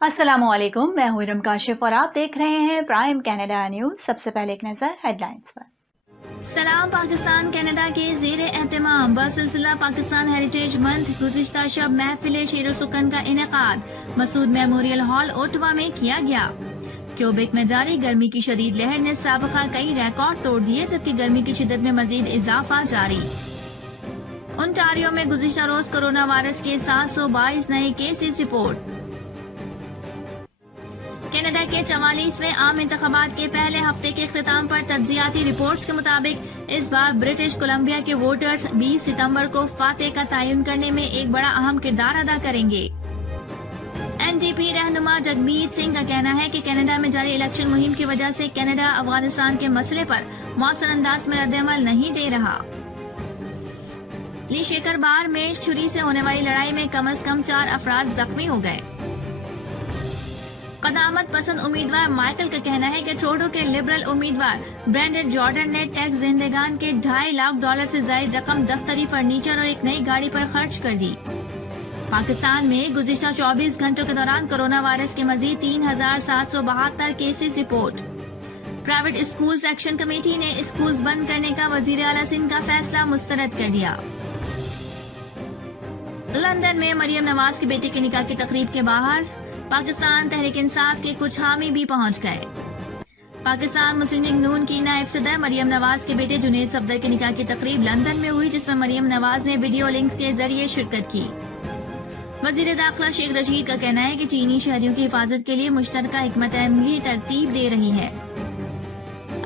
अस्सलाम वालेकुम, मैं हूं इरम काशिफ और आप देख रहे हैं प्राइम कनाडा न्यूज। सबसे पहले एक नजर हेडलाइंस पर। सलाम पाकिस्तान कनाडा के जेर एहतमाम बसिलसिला पाकिस्तान हेरिटेज मंथ गुज़िश्ता शब महफिल शेर सुकन का इनेकाद मसूद मेमोरियल हॉल ओटवा में किया गया। क्यूबेक में जारी गर्मी की शदीद लहर ने साबका कई रिकॉर्ड तोड़ दिए, जबकि गर्मी की शिद्दत में मजीद इजाफा जारी। ओंटारियो में गुज़िश्ता रोज कोरोना वायरस के 722 नए केसेस रिपोर्ट। कनाडा के 44वें आम इंतखाबात के पहले हफ्ते के इख्तिताम पर तज्जियाती रिपोर्ट्स के मुताबिक इस बार ब्रिटिश कोलंबिया के वोटर्स 20 सितंबर को फातेह का तयन करने में एक बड़ा अहम किरदार अदा करेंगे। एनडीपी रहनुमा जगमीत सिंह का कहना है कि कनाडा में जारी इलेक्शन मुहिम की वजह से कनाडा अफगानिस्तान के मसले पर मौसर अंदाज में रद्द-ए-अमल नहीं दे रहा। ली शेकर बार में छुरी से होने वाली लड़ाई में कम से कम 4 अफराद जख्मी हो गए। कदामत पसंद उम्मीदवार माइकल का कहना है कि ट्रूडो के लिबरल उम्मीदवार ब्रेंडन जॉर्डन ने टैक्स देनेगान के $2.5 लाख से जायद रकम दफ्तरी फर्नीचर और एक नई गाड़ी पर खर्च कर दी। पाकिस्तान में गुज़िश्ता 24 घंटों के दौरान कोरोना वायरस के मजीद 3,772 cases report. Private schools action committee ने स्कूल्स बंद करने का वजीर आला सिंध का फैसला मुस्तरद कर दिया। लंदन में मरियम नवाज के बेटे के निकाह की तकरीब के बाहर पाकिस्तान तहरीक इंसाफ के कुछ हामी भी पहुंच गए। पाकिस्तान मुस्लिम लीग नून की नायब सदर मरियम नवाज के बेटे जुनेद सफदर के निकाह की तकरीब लंदन में हुई, जिसमें मरियम नवाज ने वीडियो लिंक्स के जरिए शिरकत की। वजीर दाखिला शेख रशीद का कहना है कि चीनी शहरियों की हिफाजत के लिए मुश्तरका हिकमत अमली तरतीब दे रही है।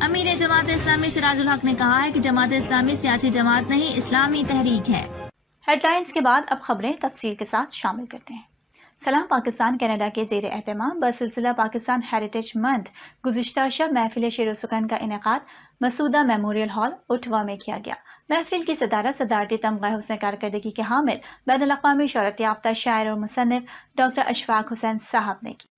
अमीर जमात इस्लामी सिराजुल हक ने कहा है कि जमात इस्लामी सियासी जमात नहीं, इस्लामी तहरीक है। हेडलाइंस के बाद अब खबरें तफसील के साथ शामिल करते हैं। सलाम पाकिस्तान कनाडा के ज़ेर एहतमाम बसिलसिला पाकिस्तान हेरिटेज मंथ गुज़िश्ता शब महफिल शेर सुकन का इनेकाद मसूदा मेमोरियल हॉल ओटवा में किया गया। महफिल की सदारत सदारती तमगा हुस्न कारकर्दगी के हामिल बैनुल अक़वामी शोहरत याफ्ता शायर और मुसन्निफ डॉक्टर अशफाक हुसैन साहब ने की।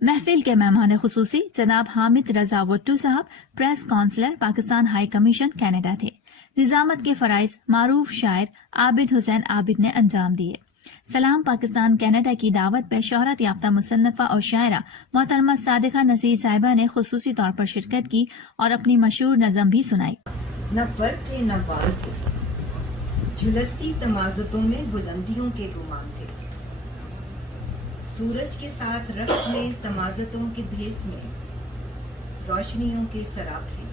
महफिल के मेहमान खुसूसी जनाब हामिद रजा वट्टू साहब press counsellor Pakistan high commission Canada थे। निजामत के फराइज मारूफ शायर आबिद हुसैन आबिद ने अंजाम दिए। सलाम पाकिस्तान कनाडा की दावत पर शोहरत याफ्ता मुसन्नफा और शायरा मोहतरमा सादिका नसीर साहिबा ने खुसूसी तौर पर शिरकत की और अपनी मशहूर नज़म भी सुनाई। न पर थे न बाल थे, झुलसती तमाज़तों में बुलंदियों के गुमान थे। सूरज के साथ रक्स में तमाज़तों के भेस में रोशनियों के सराब थे,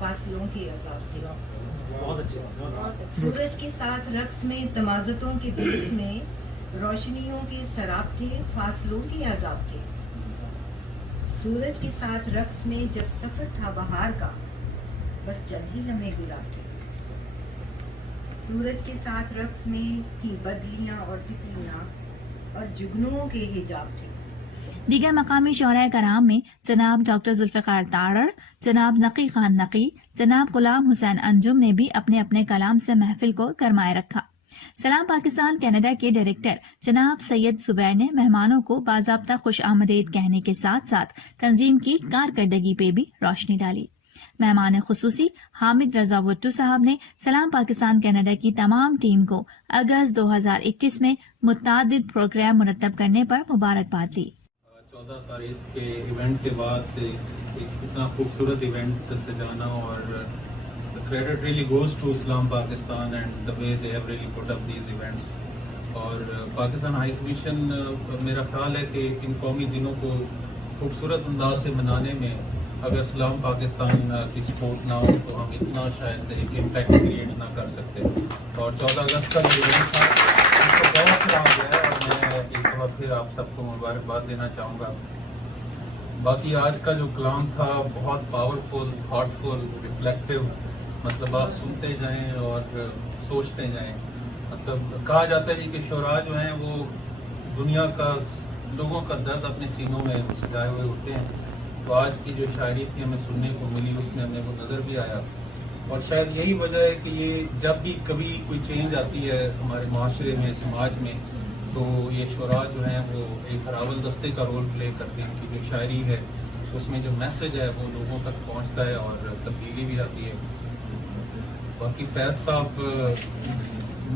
फासलों के अज़ाब थे। सूरज के साथ रक्स में तमाज़तों के भेस में रोशनियों के सराब थे, फासलों के अज़ाब थे। सूरज के साथ रक्स में जब सफर था बहार का, बस चंद ही लम्हे गुलाब थे। सूरज के साथ रक्स में थी बदलियां और तितलियां और जुगनुओं के हिजाब थे। दीगर मकामी शोहराए कराम में जनाब डॉक्टर जुल्फ़िकार तारड़, जनाब नकी खान नकी, जनाब गुलाम हुसैन अंजुम ने भी अपने अपने कलाम से महफिल को गरमाए रखा। सलाम पाकिस्तान कनाडा के डायरेक्टर जनाब सैयद सुबैर ने मेहमानों को बाज़ाब्ता खुश आमदीद कहने के साथ साथ तंजीम की कारकर्दगी पे भी रोशनी डाली। मेहमान खुसूसी हामिद रजा वट्टू साहब ने सलाम पाकिस्तान कनाडा की तमाम टीम को अगस्त 2021 में मुतअद्दिद प्रोग्राम मुरतब करने पर मुबारकबाद दी। 14 तारीख के इवेंट के बाद इतना खूबसूरत इवेंट सजाना और क्रेडिट रियली गोज टू सलाम Pakistan and the way they have really put up these events. और पाकिस्तान हाई कमीशन मेरा ख्याल है कि इन कौमी दिनों को खूबसूरत अंदाज से मनाने में अगर सलाम पाकिस्तान की सपोर्ट ना हो तो हम इतना शायद एक इम्पैक्ट क्रिएट ना कर सकते। और 14 अगस्त का जो इवेंट था उसको बहुत सराहा गया है और मैं एक बार फिर आप सबको मुबारकबाद देना चाहूँगा। बाकी आज का जो कलाम था बहुत पावरफुल, थॉटफुल, रिफ्लेक्टिव, मतलब आप सुनते जाएं और सोचते जाएं। मतलब कहा जाता है जी कि शोरा जो हैं वो दुनिया का लोगों का दर्द अपने सीनों में सजाए हुए होते हैं। तो आज की जो शायरी थी हमें सुनने को मिली, उसमें हमें वो नज़र भी आया। और शायद यही वजह है कि ये जब भी कभी कोई चेंज आती है हमारे माशरे में, समाज में, तो ये शुरा जो हैं वो एक हरावल दस्ते का रोल प्ले करते हैं कि जो शायरी है उसमें जो मैसेज है वो लोगों तक पहुंचता है और तब्दीली भी आती है। باقی فیض صاحب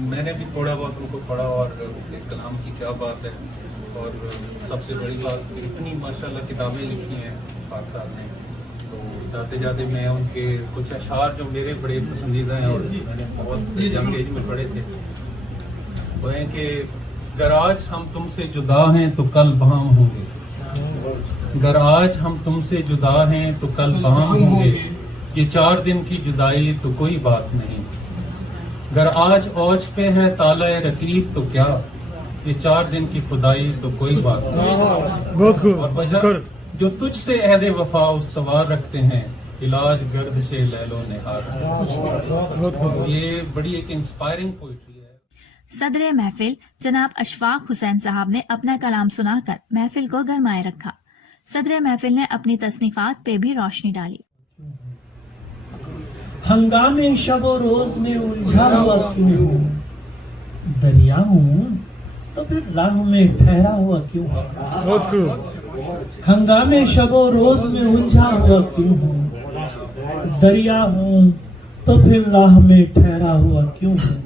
میں نے بھی تھوڑا بہت ان کو پڑھا اور کلام کی کیا بات ہے، اور سب سے بڑی بات اتنی ماشاءاللہ کتابیں لکھی ہیں پاک صاحب نے. تو جاتے جاتے میں ان کے کچھ اشعار جو میرے بڑے پسندیدہ ہیں اور میں نے بہت ینگ ایج میں پڑھے تھے، وہ ہیں کہ گر آج ہم تم سے جدا ہیں تو کل بہم ہوں گے، گر آج ہم تم سے جدا ہیں تو کل بہم ہوں گے، یہ 4 دن کی جدائی تو کوئی بات نہیں، گر آج اوج پہ ہے تالہ رقیب تو کیا، یہ 4 دن کی خدائی تو کوئی بات نہیں، بہت خوب. اور وجہ جو تجھ سے عہد وفا استوار رکھتے ہیں، علاج گردش لیل و نہار. بہت خوب. یہ بڑی ایک انسپائرنگ پوئٹری ہے. صدر محفل جناب اشفاق حسین صاحب نے اپنا کلام سنا کر محفل کو گرمائے رکھا. صدر محفل نے اپنی تصنیفات پہ بھی روشنی ڈالی. ہنگامے شب و روز میں الجھا ہوا کیوں ہوں، دریا ہوں تو پھر راہ میں ٹھہرا ہوا کیوں ہوں، بہت خوب. ہنگامے شب و روز میں الجھا ہوا کیوں ہوں، دریا ہوں تو پھر راہ میں ٹھہرا ہوا کیوں ہوں،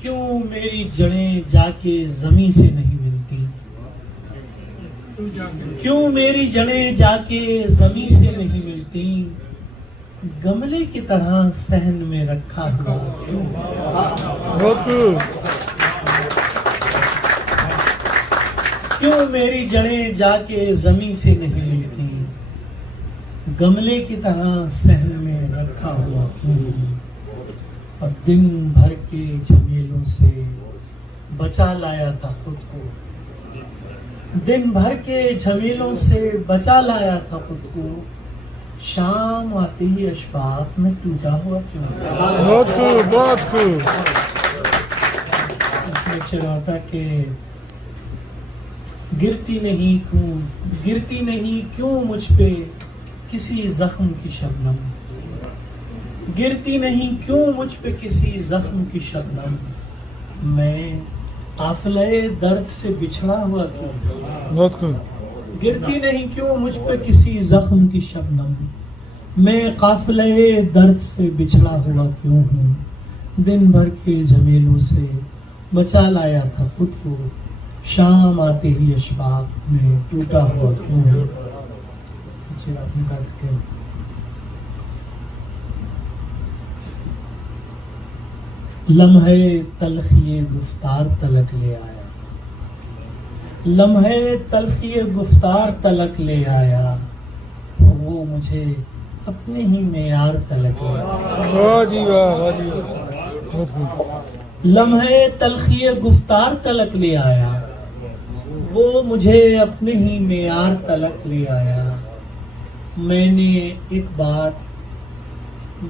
کیوں میری جڑیں جا کے زمین سے نہیں ملتی، کیوں میری جڑیں جا کے زمین سے نہیں ملتی، گملے کی طرح صحن میں رکھا ہوا کیوں، بہت خوب. کیوں میری جڑیں جا کے زمین سے نہیں ملتی، گملے کی طرح صحن میں رکھا ہوا کیوں، اور دن بھر کے جھمیلوں سے بچا لایا تھا خود کو، دن بھر کے جھمیلوں سے بچا لایا تھا خود کو، شام آتے ہی اشفاق میں ٹوٹا ہوا کیوں، بہت خوب. بہت خوب. اس میں چراتا کہ گرتی نہیں کیوں مجھ پہ کسی زخم کی شبنم، گرتی نہیں کیوں مجھ پہ کسی زخم کی شبنم، میں قافلہ درد سے بچھڑا ہوا کیوں، بہت خوب. گرتی نہیں کیوں مجھ پہ کسی زخم کی شبنم، میں قافلہ درد سے بچھڑا ہوا کیوں ہوں، دن بھر کے جھمیلوں سے بچا لایا تھا خود کو، شام آتے ہی اشفاق میں ٹوٹا ہوا کیوں ہوں. لمحے تلخی گفتار تلک لے آیا، لمحے تلخی گفتار تلک لے آیا، وہ مجھے اپنے ہی معیار تلک لے آیا، واہ جی واہ. واہ جی واہ. بہت خوب. لمحے تلخی گفتار تلک لے آیا، وہ مجھے اپنے ہی معیار تلک لے آیا، میں نے ایک بات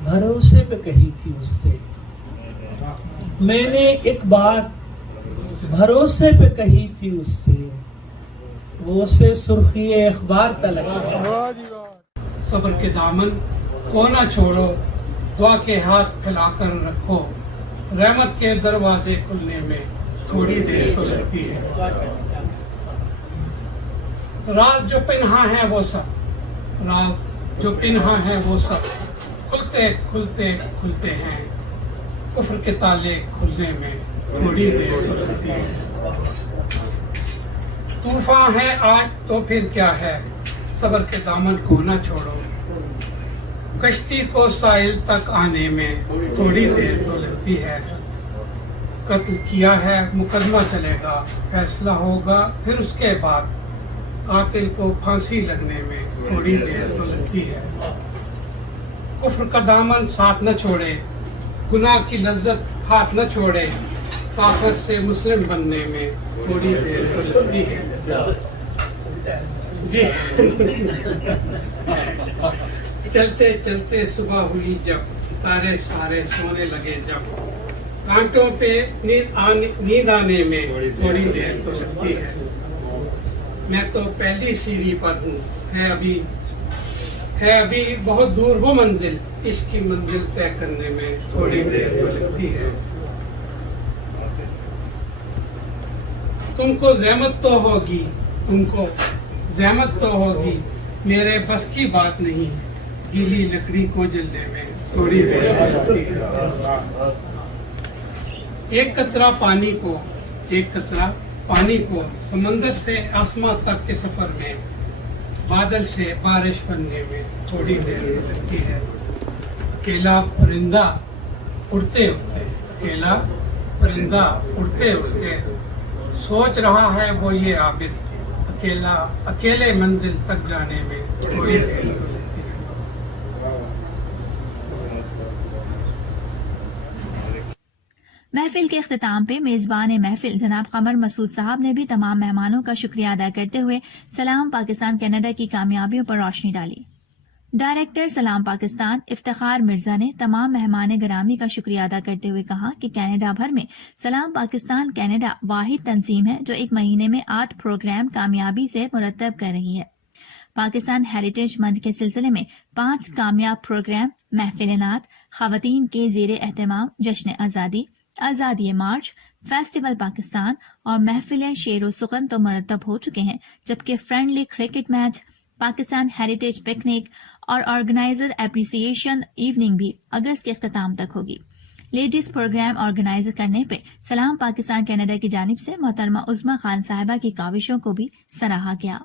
بھروسے پہ کہی تھی اس سے، میں نے ایک بات بھروسے پہ کہی تھی اس سے، وہ اسے سرخی اخبار تلک لے آیا. واہ جی واہ. صبر کے دامن کو نہ چھوڑو، دعا کے ہاتھ پھیلا کر رکھو، رحمت کے دروازے کھلنے میں تھوڑی دیر تو لگتی ہے، راز جو پنہا ہے وہ سب، راز جو پنہا ہے وہ سب کھلتے کھلتے کھلتے ہیں، کفر کے تالے کھلنے میں تھوڑی دیر تو لگتی ہے، طوفان ہے آج تو پھر کیا ہے، صبر کے دامن کو نہ چھوڑو، کشتی کو ساحل تک آنے میں تھوڑی دیر تو لگتی ہے، قتل کیا ہے مقدمہ چلے گا، فیصلہ ہوگا پھر اس کے بعد، قاتل کو پھانسی لگنے میں تھوڑی دیر تو لگتی ہے، کفر کا دامن ساتھ نہ چھوڑے، گناہ کی لذت ہاتھ نہ چھوڑے، کافر سے مسلم بننے میں تھوڑی دیر تو لگتی ہے. جی چلتے چلتے صبح ہوئی جب، تارے سارے سونے لگے جب، کانٹوں پہ نیند آنے میں تھوڑی دیر تو لگتی ہے، میں تو پہلی سیڑھی پر ہوں، ہے ابھی بہت دور وہ منزل، عشق کی منزل طے کرنے میں تھوڑی دیر تو لگتی ہے، تم کو زحمت تو ہوگی، تم کو زحمت تو ہوگی، میرے بس کی بات نہیں، گیلی لکڑی کو جلنے میں थोड़ी देर तो लगती है। एक कतरा पानी को समंदर से आसमां तक के सफर में, बादल से बारिश बनने में थोड़ी देर तो लगती है। अकेला परिंदा उड़ते उड़ते सोच रहा है वो ये आबिद, अकेले मंजिल तक जाने में थोड़ी देर तो लगती है। महफिल के अख्ताम पे मेज़बान महफिल जनाब कमर मसूद साहब ने भी तमाम मेहमानों का शुक्रिया अदा करते हुए सलाम पाकिस्तान कनाडा की कामयाबियों पर रोशनी डाली। डायरेक्टर सलाम पाकिस्तान इफ्तिखार मिर्जा ने तमाम मेहमान गिरामी का शुक्रिया अदा करते हुए कहा कि कनाडा भर में सलाम पाकिस्तान कनाडा वाहिद तंजीम है जो एक महीने में 8 प्रोग्राम कामयाबी से मुरतब कर रही है। पाकिस्तान हेरिटेज मंथ के सिलसिले में 5 कामयाब प्रोग्राम महफिल-ए-नात, खवातीन के ज़ेर एहतमाम जश्न आज़ादी, आज़ादी मार्च, फेस्टिवल पाकिस्तान और महफिल शेर व सुखन तो मुरतब हो चुके हैं, जबकि friendly cricket match, Pakistan heritage picnic और ऑर्गेनाइजर एप्रिसिएशन इवनिंग भी अगस्त के अख्ताम तक होगी। लेडीज प्रोग्राम ऑर्गेनाइज करने पे सलाम पाकिस्तान कनाडा की जानिब से मोहतरमा उज़्मा खान साहिबा की काविशों को भी सराहा गया।